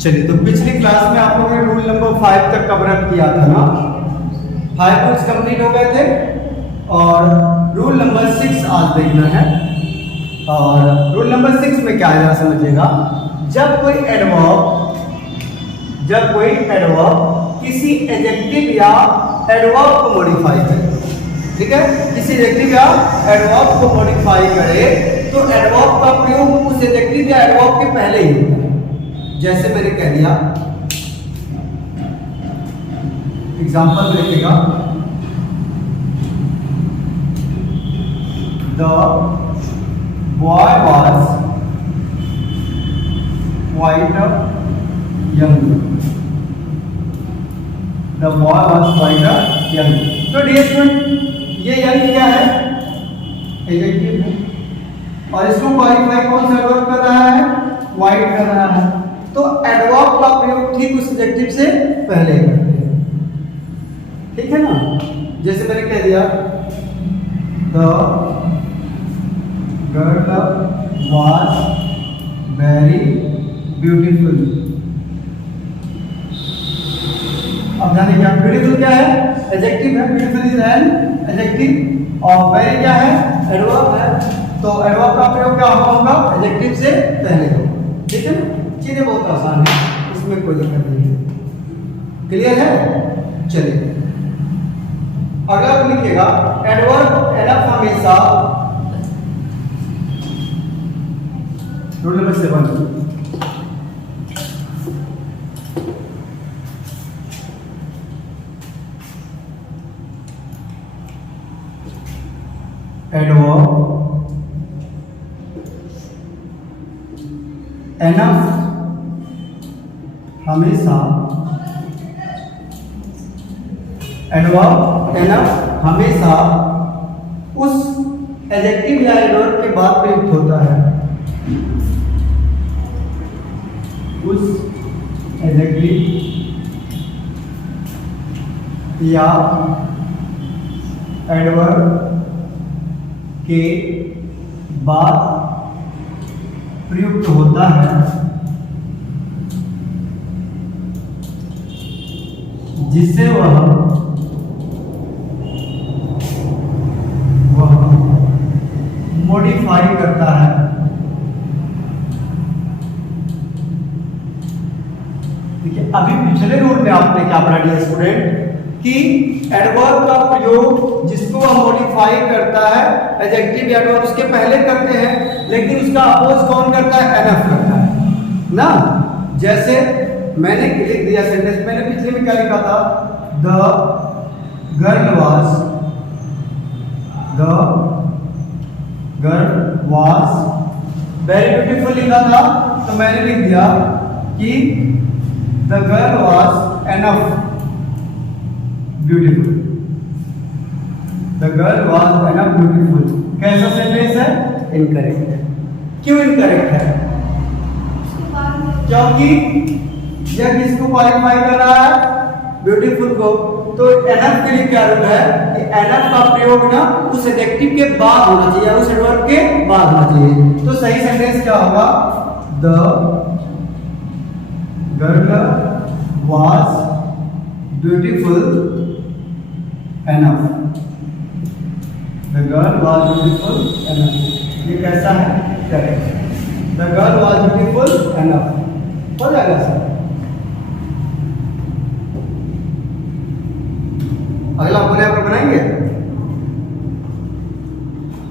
चलिए, तो पिछली क्लास में आप लोगों ने रूल नंबर 5 तक कवर अप किया था ना। 5 रूल्स कंप्लीट हो गए थे और रूल नंबर 6 आज देखना है। और रूल नंबर 6 में क्या है जरा समझिएगा। जब कोई एडवर्ब किसी एडजेक्टिव या एडवर्ब को मॉडिफाई करे, ठीक है, किसी एडजेक्टिव या एडवर्ब को मॉडिफाई करे तो एडवर्ब का प्रयोग उस एडजेक्टिव या एडवर्ब के पहले ही होता है। जैसे मैंने कह दिया, एग्जांपल देखिएगा, the boy was quite young. The boy was quite young. तो डियर स्टूडेंट, ये यंग क्या है? एडजेक्टिव है और इसको क्वालिफाई कौन सा एडवर्ब कर रहा है? क्वाइट कर रहा है। तो एडवर्ब का प्रयोग ठीक उस एडजेक्टिव से पहले करते हैं, ठीक है ना। जैसे मैंने कह दिया, the girl was very beautiful. अब जाने क्या ब्यूटीफुल क्या है? एडजेक्टिव है। ब्यूटीफुल इज एन एडजेक्टिव और वेरी क्या है? एडवर्ब है। तो एडवर्ब का प्रयोग क्या होगा? एडजेक्टिव से पहले होगा, ठीक है ना। चीजें बहुत आसान है, इसमें कोई दिक्कत नहीं है। क्लियर है? चलिए, अगला लिखिएगा, एडवर्ब एनफ हमेशा, रूल नंबर 7, एडवर्ब एनफ हमेशा, एडवर्ब एनफ हमेशा उस एडजेक्टिव या एडवर्ब के बाद प्रयुक्त होता है, उस एडजेक्टिव या एडवर्ब के बाद प्रयुक्त होता है जिसे वह मॉडिफाई करता है। ठीक है, अभी पिछले रूल में आपने क्या पढ़ा दिया स्टूडेंट कि एडवर्ब का प्रयोग जिसको वह मॉडिफाई करता है, एडजेक्टिव या एडवर्ब उसके पहले करते हैं, लेकिन उसका अपोज कौन करता है? एनफ करता है ना। जैसे मैंने लिख दिया सेंटेंस, मैंने पिछले में क्या लिखा था? The girl was very beautiful लिखा था, तो मैंने लिख दिया कि the girl was enough beautiful. The girl was enough beautiful कैसा सेंटेंस है? इनकरेक्ट है। क्यों इनकरेक्ट है? क्योंकि यह किसको क्वालिफाई कर रहा है? ब्यूटीफुल को। तो एनफ के लिए क्या रूल है कि एनफ का प्रयोग ना उस एडजेक्टिव के बाद होना चाहिए, उस एडवर्ब के बाद होना चाहिए। तो सही सेंटेंस क्या होगा? The girl was beautiful enough. The girl was beautiful enough. ये कैसा है? Correct. The girl was beautiful enough हो जाएगा सर। अगला अपने आप बनाएंगे,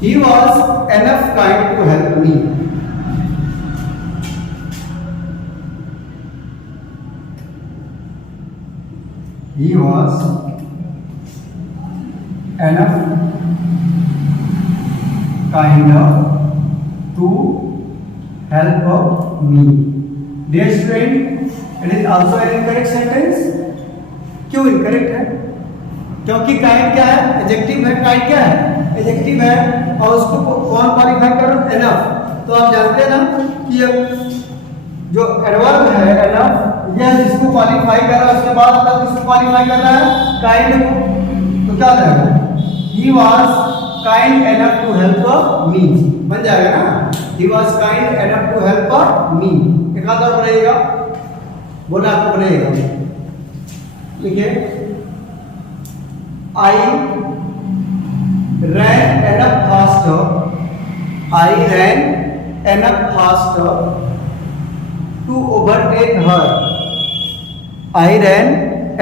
he was enough kind to help me. He was enough kind to help me. Dear student, it is also an incorrect sentence. क्यों इनकरेक्ट है? क्योंकि काइंड क्या है? एडजेक्टिव है। काइंड क्या है? एडजेक्टिव है और उसको कौन क्वालिफाई कर रहा है? एनफ। तो आप जानते हैं ना कि जो एडवर्ब है एनफ, यह जिसको क्वालिफाई कर रहा है उसके बाद किसको क्वालिफाई कर रहा है? काइंड को। तो क्या जाएगा? He was kind enough to help me, बन जाएगा ना, he was kind enough to help me. एक आधा बनेगा, बोला आपको बनेगा, लिखिए I ran enough faster, I ran enough faster to overtake her, I ran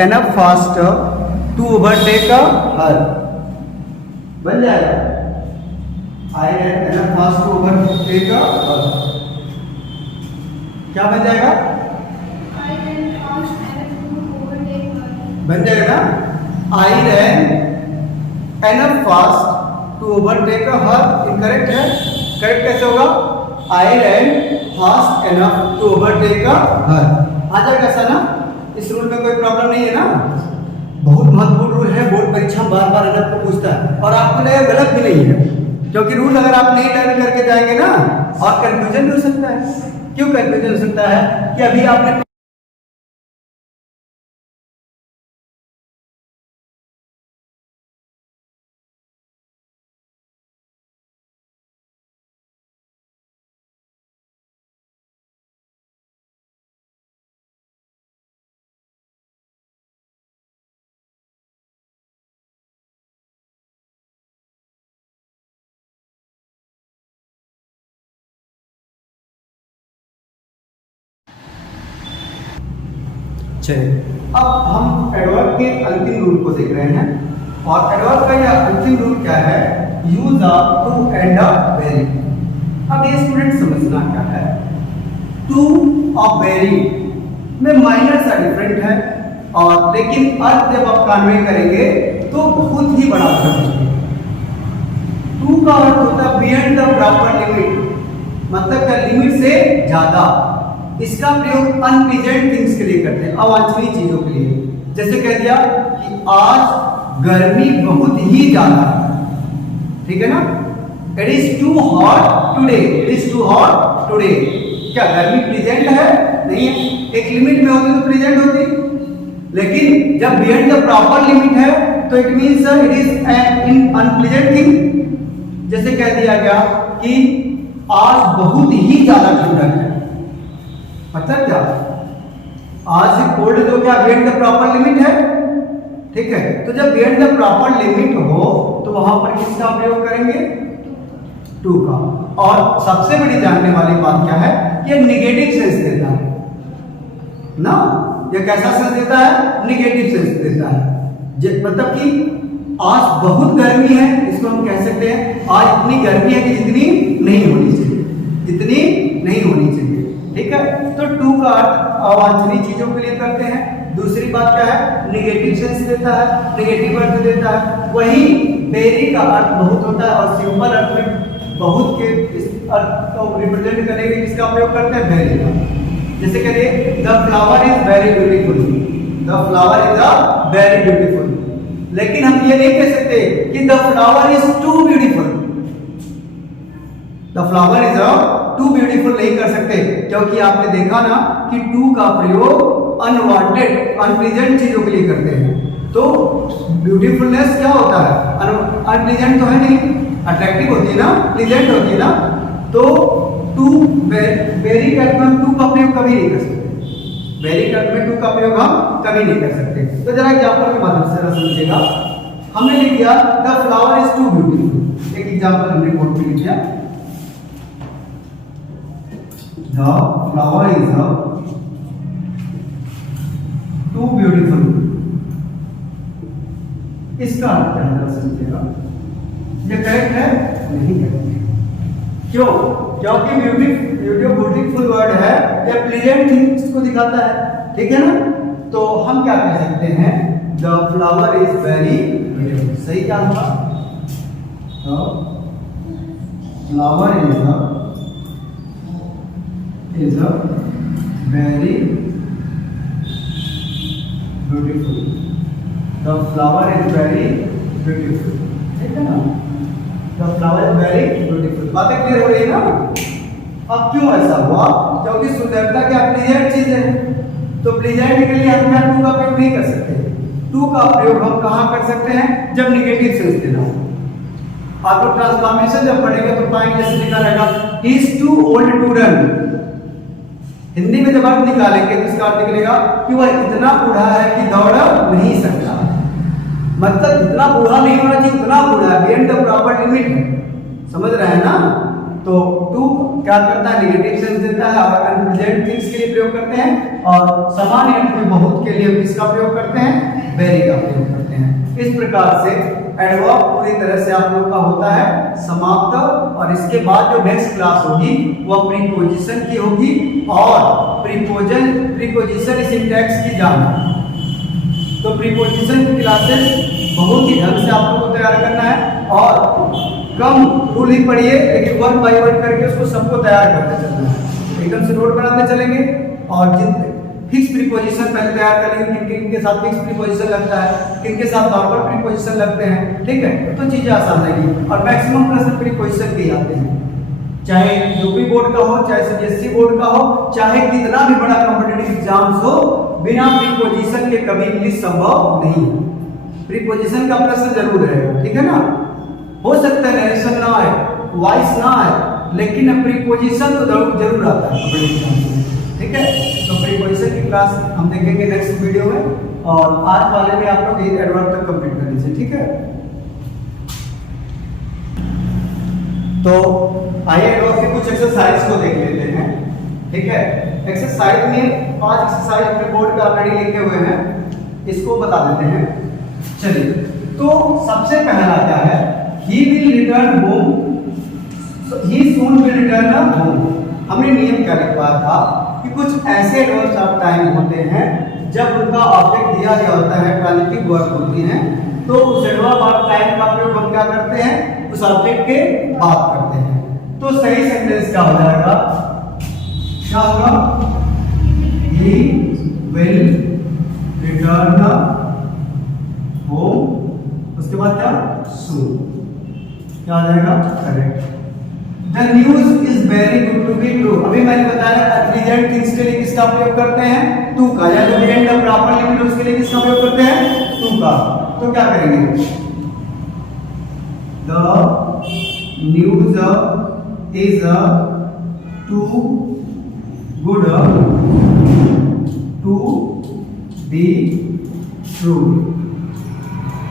enough faster to overtake her, बन जाएगा, I ran enough fast to overtake her, क्या बन जाएगा, I ran fast enough to overtake her. बन जाएगा ना, I ran enough fast to overtake her, incorrect है, correct कैसे होगा, I ran fast enough to overtake her, आ जाएगा ऐसा ना, इस रूल में कोई प्रॉब्लम नहीं है ना, बहुत महत्वपूर्ण रूल है, बोर्ड परीक्षा बार बार एनफ को पूछता है, और आपको लगेगा गलत भी नहीं है, क्योंकि रूल अगर आप नहीं लर्न करके जाएंगे ना, और कंफ्यूजन हो सकता है, क्यों कंफ्यूजन हो सकता है कि अभी आपने चलिए अब हम एडवर्ब के अंतिम रूल को देख रहे हैं, और एडवर्ब का यह अंतिम रूल क्या है, use a too and a very. अब ये स्टूडेंट समझना क्या है, टू और वेरी में माइनर सा डिफरेंट है, और लेकिन अर्थ जब आप कन्वे करेंगे तो बहुत ही बड़ा फर्क है। टू का अर्थ होता है बियॉन्ड द प्रॉपर लिमिट, मतलब क्या लिमिट से ज्यादा। इसका प्रयोग अनप्लीजेंट थिंग्स के लिए करते हैं, अवांछनीय चीजों के लिए। जैसे कह दिया कि आज गर्मी बहुत ही ज्यादा है, ठीक है ना, it is too hot today, it is too hot today. क्या गर्मी प्लीजेंट है? नहीं है, एक लिमिट में होती तो प्लीजेंट होती, लेकिन जब बियॉन्ड द प्रॉपर लिमिट है तो it means it is an unpleasant thing. जैसे कह दिया गया कि आज बहुत ही ज्यादा ठंडक है, मतलब क्या, आज से कोल्ड तो क्या बियॉन्ड द प्रॉपर लिमिट है, ठीक है। तो जब बियॉन्ड द प्रॉपर लिमिट हो तो वहां पर किसका प्रयोग करेंगे, टू का। और सबसे बड़ी जानने वाली बात क्या है, ये निगेटिव सेंस देता है ना, ये कैसा सेंस देता है, निगेटिव सेंस देता है। मतलब कि आज बहुत गर्मी है, इसको हम कह सकते हैं आज इतनी गर्मी है कि जितनी नहीं होनी चाहिए, जितनी नहीं होनी चाहिए, ठीक है। तो टू का अर्थ अवांछनीय चीजों के लिए करते हैं। दूसरी बात क्या है, निगेटिव सेंस देता है, निगेटिव अर्थ देता है। वही वेरी का अर्थ बहुत होता है, और सिंपल अर्थ में बहुत के इस अर्थ को रिप्रेजेंट करने के लिए किसका प्रयोग करते हैं, वेरी का। जैसे कहिए the flower is very beautiful, the flower is a very beautiful. लेकिन हम ये नहीं कह सकते कि the flower is too beautiful, the flower is a too beautiful नहीं कर सकते, क्योंकि आपने देखा ना कि टू का प्रयोग अनवांटेड अनप्लीजेंट चीजों के लिए करते हैं। तो ब्यूटीफुलनेस क्या होता है, अनप्लीजेंट तो है नहीं, अट्रैक्टिव होती है ना, प्लीजेंट होती है ना। तो टू वेरी का टू का प्रयोग कभी नहीं कर सकते, वेरी का टू का प्रयोग हम कभी नहीं कर सकते। तो जरा एग्जांपल के माध्यम से समझिएगा। हमने लिख दिया the flower is too beautiful, एक एग्जांपल हमने बोर्ड पे लिख दिया, the flower is too beautiful। इसका अर्थ क्या है समझिएगा, ये करेक्ट है, नहीं करेक्ट। क्यों? क्योंकि ब्यूटीफुल वर्ड है, ये प्लीजेंट थिंग्स को दिखाता है, ठीक है ना। तो हम क्या कह सकते हैं, the flower is very beautiful. सही क्या होगा, flower is a very beautiful, the flower is very beautiful, ठीक है ना, the flower is very beautiful। बातें क्लियर हो रही है ना। अब क्यों ऐसा हुआ, क्योंकि सुंदरता क्या प्लीजेंट चीज है, तो प्लीजेंट के लिए हम क्या टू का प्रयोग नहीं कर सकते। टू का प्रयोग हम कहाँ कर सकते हैं, जब निगेटिव सेंस देना हो, आप लोग ट्रांसफॉर्मेशन जब पढ़ेंगे तो पाएंगे जैसे लिखा रहेगा he is too old to run. Hindi में जब अर्थ निकालेंगे तो इसका अर्थ निकलेगा कि वह इतना बूढ़ा है कि दौड़ नहीं सकता। मतलब इतना बूढ़ा नहीं होना चाहिए, उतना बूढ़ा है, बियॉन्ड द प्रॉपर लिमिट। समझ रहे हैं ना? तो टू क्या करता है, नेगेटिव सेंस देता है और अनप्लेजेंट थिंग्स के लिए प्रयोग करते हैं, और सामान्य अर्थ में बहुत के लिए किसका प्रयोग करते हैं, वेरी का प्रयोग करते हैं। इस प्रकार से एडवर्ब पूरी तरह से आप लोग का होता है समाप्त, और इसके बाद जो नेक्स्ट क्लास होगी वह प्रीपोजिशन की होगी, और प्रीपोजिशन सिंटैक्स की जान। तो प्रीपोजिशन की क्लासेस बहुत ही ढंग से आप लोगों को तैयार करना है, और कम रूल ही पढ़िए लेकिन वन बाय वन करके उसको सबको तैयार करते चलना है। एकदम से नोट बनाते चलेंगे, और जिन फिक्स प्रीपोजिशन पहले तैयार करेंगे, किन किन के साथ फिक्स प्रीपोजिशन लगता है, किन के साथ नॉर्मल प्रीपोजिशन लगते हैं, ठीक है? तो चीजें आसान रहेगी, और मैक्सिमम प्रश्न प्रीपोजिशन के आते हैं, चाहे यूपी बोर्ड का हो, चाहे सीबीएसई बोर्ड का हो, चाहे कितना भी बड़ा कॉम्पिटिटिव एग्जाम्स हो, बिना प्रीपोजिशन के कभी इंग्लिश संभव नहीं है। प्रीपोजिशन का प्रश्न जरूर रहेगा, ठीक है ना? हो सकता है नरेशन ना आए, वॉइस ना आए, लेकिन प्रीपोजिशन तो जरूर आता है कॉम्पिटिटिव एग्जाम में, ठीक है? तो प्रीपोजिशन की क्लास हम देखेंगे नेक्स्ट वीडियो में, और आज वाले में आप लोग ये एडवर्ब तक कंप्लीट कर लीजिए, ठीक है? तो आइए एडवर्ब के कुछ एक्सरसाइज को देख लेते हैं, ठीक है? एक्सरसाइज में 5 एक्सरसाइज अपने बोर्ड पे ऑलरेडी लिखे हुए हैं, इसको बता देते हैं। चलिए, तो सबसे पहला क्या है, he will return home, he soon will return home। हमने नियम क्या लिखवाया था कि कुछ ऐसे एडवर्ब्स ऑफ टाइम होते हैं जब उनका ऑब्जेक्ट दिया गया होता है, ट्रांजिटिव वर्ब होती हैं, तो उस एडवर्ब ऑफ टाइम का प्रयोग हम क्या करते हैं, उस ऑब्जेक्ट के बाद करते हैं। तो सही सेंटेंस क्या हो जाएगा, क्या होगा, he will return home, उसके बाद क्या, soon, क्या आ जाएगा, correct. The news is very good to be true। अभी मैंने बताया अनप्लीजेंट थिंग्स के लिए किसका प्रयोग करते हैं, टू का, या जो बियॉन्ड द प्रॉपर लिमिट उसके लिए किसका प्रयोग करते हैं, टू का। तो क्या करेंगे, The news is too good to be true,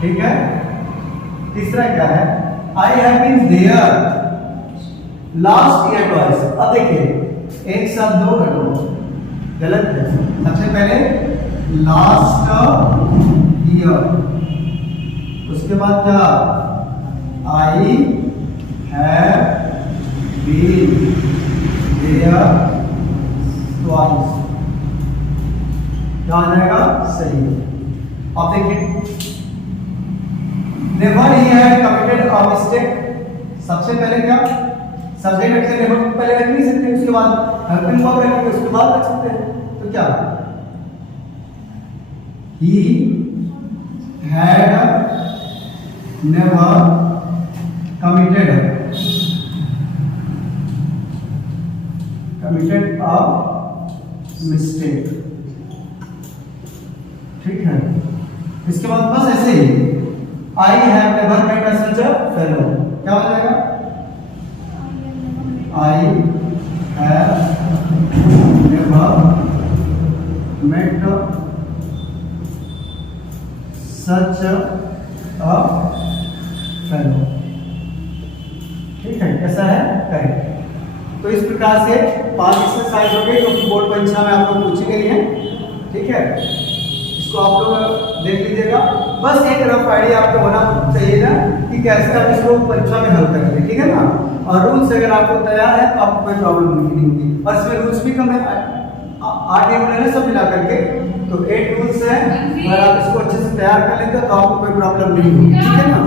ठीक है? तीसरा क्या है, I have been there last year twice. अब देखिए एक साथ दो घटो, गलत है। सबसे पहले लास्ट ईयर, उसके बाद क्या, I have been there twice, क्या आ जाएगा, सही। अब देखिए never he had committed a mistake. सबसे पहले क्या, सब्जेक्ट रखते हैं, नेवर पहले रख नहीं सकते, उसके बाद हेल्पिंग वर्ब रखेंगे, उसके बाद रख सकते हैं। तो क्या, he had never committed a mistake, ठीक है? इसके बाद बस ऐसे ही I have never met a such a fellow, क्या हो जाएगा, I have never met such a fellow, ठीक है? कैसा है, करेक्ट। तो इस प्रकार से 5 एक्सरसाइज हो गई जो कि बोर्ड परीक्षा में आप लोग पूछी गई है, ठीक है? इसको आप लोग देख लीजिएगा, बस एक रफ आइडिया आपको होना चाहिए ना कि कैसे आप इसको परीक्षा में हल करेंगे, ठीक है ना? और रूल्स अगर आपको तैयार है तो आपको कोई प्रॉब्लम नहीं होगी, और इसमें रूल्स भी कम है, 8 रूल है सब मिला करके, तो 8 रूल्स है। अगर आप इसको अच्छे से तैयार कर लेते हो तो आपको कोई प्रॉब्लम नहीं होगी, ठीक है ना?